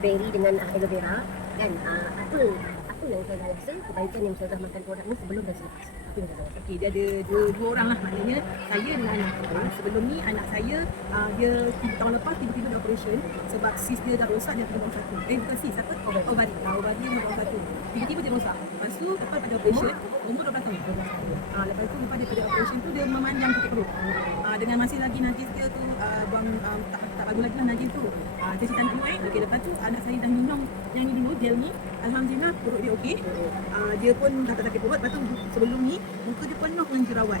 berry dengan aloe vera kan, apa yang saya rasa kebaikan yang Ustazah makan produk ni sebelum dan selepas, apa yang Ustazah rasa? Okey, dia ada dua orang lah, maknanya saya dengan anak. Sebelum ni anak saya dia 3 tahun lepas tiba-tiba dia operation sebab sis dia dah rosak, dia buang satu. Bukan sis, apa? Ovari. Ovari dia buang satu. Tiba-tiba dia rosak. Lepas tu lepas pada operation umur 12 tahun. Lepas tu lepas daripada operation tu dia memandang sakit perut. Dengan masih lagi najis dia tu buang tak bagus lagi lah najis tu. Dia cerita dulu okey, lepas tu anak saya dah minum yang ni dulu, gel ni. Alhamdulillah perut dia okey. Dia pun dah tak sakit perut. Lepas tu sebelum ni muka dia penuh dengan jerawat.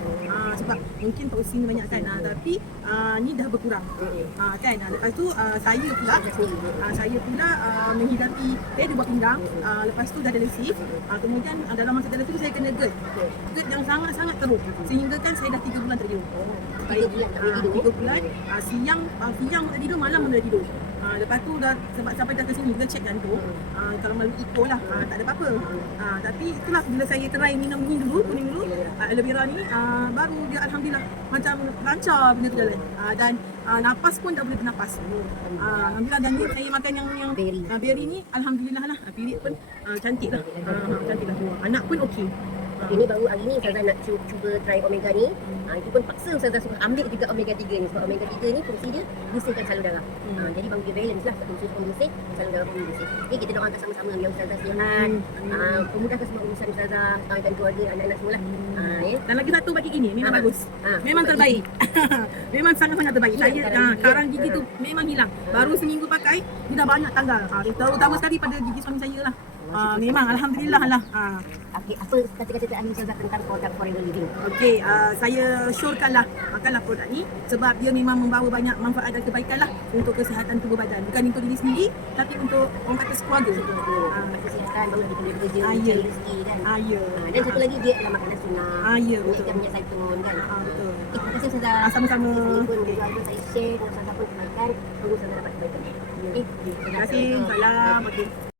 Sebab mungkin toksing banyak kan. Tapi ni dah berkurang. Kan. Lepas tu saya pula menghadapi saya ada buat pinggang. Lepas tu dah ada lesif. Kemudian dalam masa dalam tu saya kena GERD yang sangat-sangat teruk. Sehingga kan saya dah 3 bulan tak tidur. 3 bulan. Siang tak tidur, malam pun tak tidur. Lepas tu dah sebab sampai dah ke sini kita check jantung. Kalau melalui echo lah, tak ada apa-apa. Tapi itulah bila saya try minum ni dulu, kuning dulu, aloe vera ni, baru dia alhamdulillah macam lancar benda tu jalan. Dan nafas pun dah boleh bernafas. Alhamdulillah. Dan ni saya makan yang berry ni alhamdulillah lah. Period pun cantik lah. Cantik lah semua. Anak pun okey. Ini baru hari ni Ustazah nak cuba try omega ni. Itu pun paksa Ustazah suruh ambil juga omega 3 ni. Sebab omega 3 ni fungsi dia bersihkan salur darah. Jadi bagi dia balance lah. Fungsi pun bersih, salur darah pun bersih. Okay, kita doakan sama-sama biar Ustazah sihat. Pemudahkan semua urusan Ustazah, dan keluarga, anak-anak semua lah. Dan lagi satu bagi ini memang bagus. Memang terbaik. Memang sangat-sangat terbaik. Saya karang gigi tu memang hilang. Baru seminggu pakai, dia dah banyak tanggal. Terutama sekali pada gigi suami saya lah. Memang alhamdulillah lah. Okey, apa kata-kata terakhir Ustazah tentang produk Forever Living? Okey, saya syorkanlah makanlah produk ni sebab dia memang membawa banyak manfaat dan kebaikan lah untuk kesihatan tubuh badan. Bukan untuk diri sendiri tapi untuk orang kata sekeluarga. Kesihatan, baru kita boleh bekerja, Ya. cari rezeki kan. Dan satu lagi dia adalah makanan sunnah. Ya, betul. Kita minyak zaitun kan. Betul. Terima kasih Ustazah. Sama-sama. Saya pun saya share dengan Ustazah pun kebaikan. Tunggu Ustazah dapat kebaikan. Terima kasih. Salam. Okey.